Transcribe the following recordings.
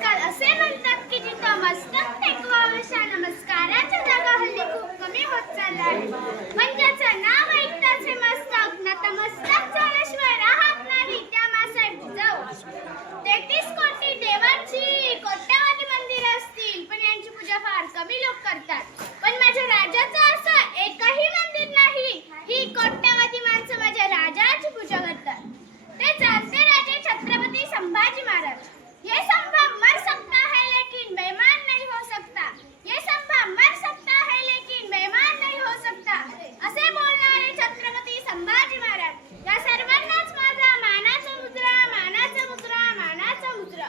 आजकाल असे म्हणतात की जिथं मस्तक टेकवावं अशा नमस्काराच्या जागा हल्ली खूप कमी होत चालल्या आहेत. ज्याचं नाव ऐकताच हे मस्तक नतमस्तक झाल्याशिवाय राहत नाही त्या मासाहेब जिजाऊ. 33 कोटी देवांची कोट्यावधी मंदिरं असतील पण यांची पूजा फार कमी लोक करतात. पण माझ्या राजाचं असं एकही मंदिर नाही. ही कोट्यावधी माणसं माझ्या राजाची पूजा करतात. ते चालते राजे छत्रपती संभाजी महाराज. ये संभा मर सकता है लेकिन बेईमान नहीं हो सकता. ये संभा मर सकता है लेकिन बेईमान नहीं हो सकता. असे बोलणारे छत्रपती संभाजी महाराज. या सर्वांनाच माझा मानाचा मुद्रा, मानाचा मुद्रा, मानाचा मुद्रा.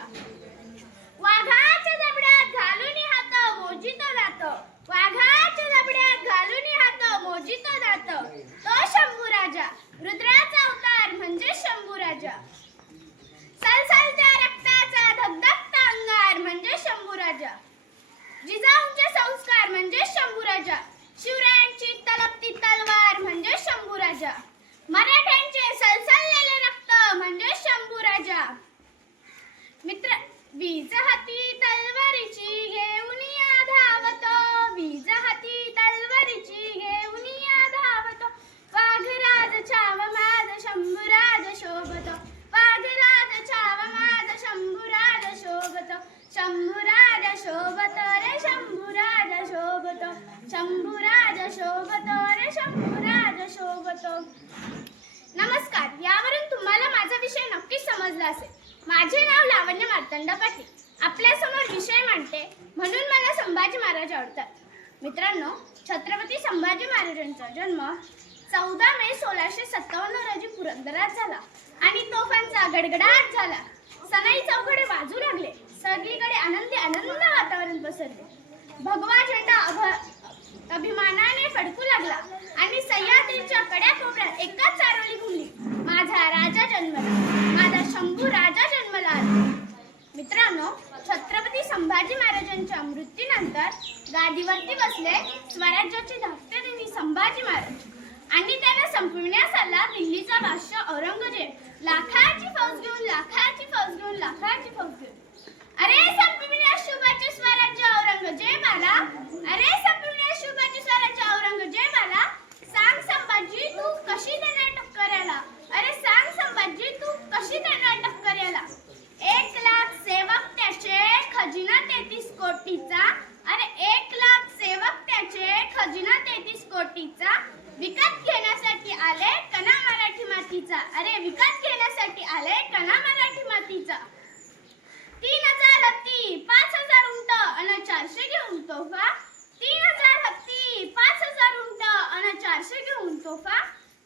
वाघाच्या जबड्यात घालून हात मोजितो जात. वाघाच्या जबड्यात घालून हात मोजितो जात. तो शंभू राजा. रुद्राचा अवतार म्हणजे शंभू राजा. सलसलत्या रक्ताचा धगधगता अंगार म्हणजे शंभू राजा. जिजाऊंचे संस्कार म्हणजे शंभू राजा. शिवरायांची तलपती तलवार म्हणजे शंभू राजा. मराठ्यांचे सलसललेले रक्त म्हणजे शंभू राजा. मित्र वीज हाती तलवारीची घेऊन धावत. वीज हाती तलवारीची घेऊन धावत. वाघराज छाव माझ शंभूराज शोभत. वाघराज छाव माझ शंभूराज शोभत. शंभूराज शोभत रे शंभूराज शोभत. शंभूराज शोभत रे शंभूराज शोभत. नमस्कार. यावरून तुम्हाला माझा विषय नक्कीच समजला असेल. माझे नाव लावण्य मार्तंड पाटील. आपल्या समोर विषय मांडते म्हणून मला संभाजी महाराज आवडतात. मित्रांनो, छत्रपती संभाजी महाराजांचा जन्म 14 मे 1657 रोजी पुरंदरात झाला आणि तोफांचा गडगडाट झाला. सनई चौघडे वाजू लागले. सगळीकडे आनंद वातावरण पसरले. भगवा झेंडा अभिमानाने फडकू लागला आणि सह्याद्रीच्या कड्याकोपऱ्यात एकाच चारोळी घुमली. माझा राजा जन्मला. माझा शंभू राजा जन्मला आला. मित्रांनो, छत्रपती संभाजी महाराजांच्या मृत्यूनंतर गादीवरती बसले स्वराज्याचे धाकटे देवी संभाजी महाराज आणि त्यांना संपविण्यास आला दिल्लीचा बादशाह औरंगजेब. लाखाची फौज घेऊन लाखाची फौज घेऊन. अरे संपविण्यास शुभाचे स्वराज्य औरंगजेब आला. अरे संपविण्यास शुभाचे स्वराज्य औरंगजेब आला. सांग संभाजी तू कशी देणार टक्कर याला. अरे सांग संभाजी तू कशी देणार टक्कर याला. 1 लाख सेवक त्याचे खजिना 33 कोटीचा. अरे 1 लाख सेवक त्याचे खजिना 33 कोटीचा. विकत घेण्यासाठी आले कणा मराठी मातीचा. अरे विकत घेण्यासाठी आले कणा मराठी मातीचा. 3000 हत्ती 5000 उंट अन 400 घेऊन तोफा. 3000 हत्ती 5000 उंट अन 400 घेऊन तोफा.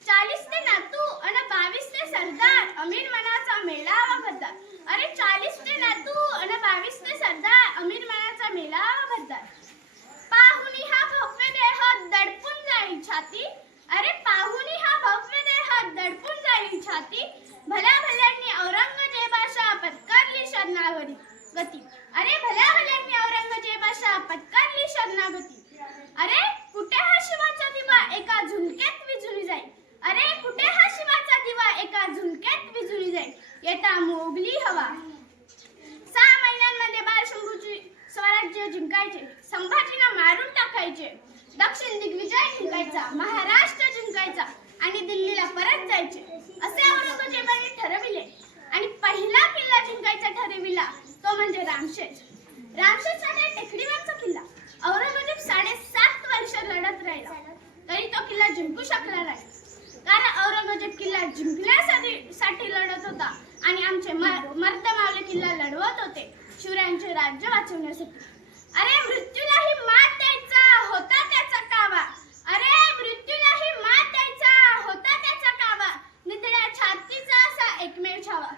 40 ते नातू अन 22 ते सरदार. अमीर मनाचा मेळावा भरतात. अरे 40 ते नातू अन 22 ते सरदार. अमीर मनाचा मेळावा भरतात. पाहुणी हा भव्य देह दडपून जाईल छाती. अरे पाहुणी हा भव्य देह दडपून जाईल छाती. भल्या भल्यांनी औरंगजेबाशा पत्करली शरणागती गती. अरे भल्या भल्यांनी औरंगजेबाशा पत्करली शरणागती. अरे कुठे हा शिवाचा दिवा एका झुलक्यात विझून जाईल. अरे कुठे हा शिवाचा दिवा एका झुलक्यात विझून जाईल. येता मोगली हवा. 6 महिन्यांमध्ये बाळशंभूची स्वराज्य जिंकायचे. संभाजींना मारून टाकायचे. दक्षिण दिग्विजय जिंकायचा. महाराष्ट्र जिंकायचा आणि दिल्लीला परत जायचे असे औरंगजेबाने ठरविले. आणि पहिला किल्ला जिंकायचा ठरविला तो म्हणजे रामशेज. रामशेज हा टेकडीवरचा किल्ला. औरंगजेब 7.5 वर्ष लढत राहिला तरी तो किल्ला जिंकू शकला नाही. कारण औरंगजेब किल्ला जिंकण्यासाठी लढत होता आणि आमचे मर्द मावळे किल्ला लढवत होते शिवरायांचे राज्य वाचवण्यासाठी. अरे मृत्यूलाही मात द्यायचा होता त्याचा कावा. अरे मृत्यूलाही मात द्यायचा होता त्याचा कावा. निधड्या छातीचा असा एकमेव छावा.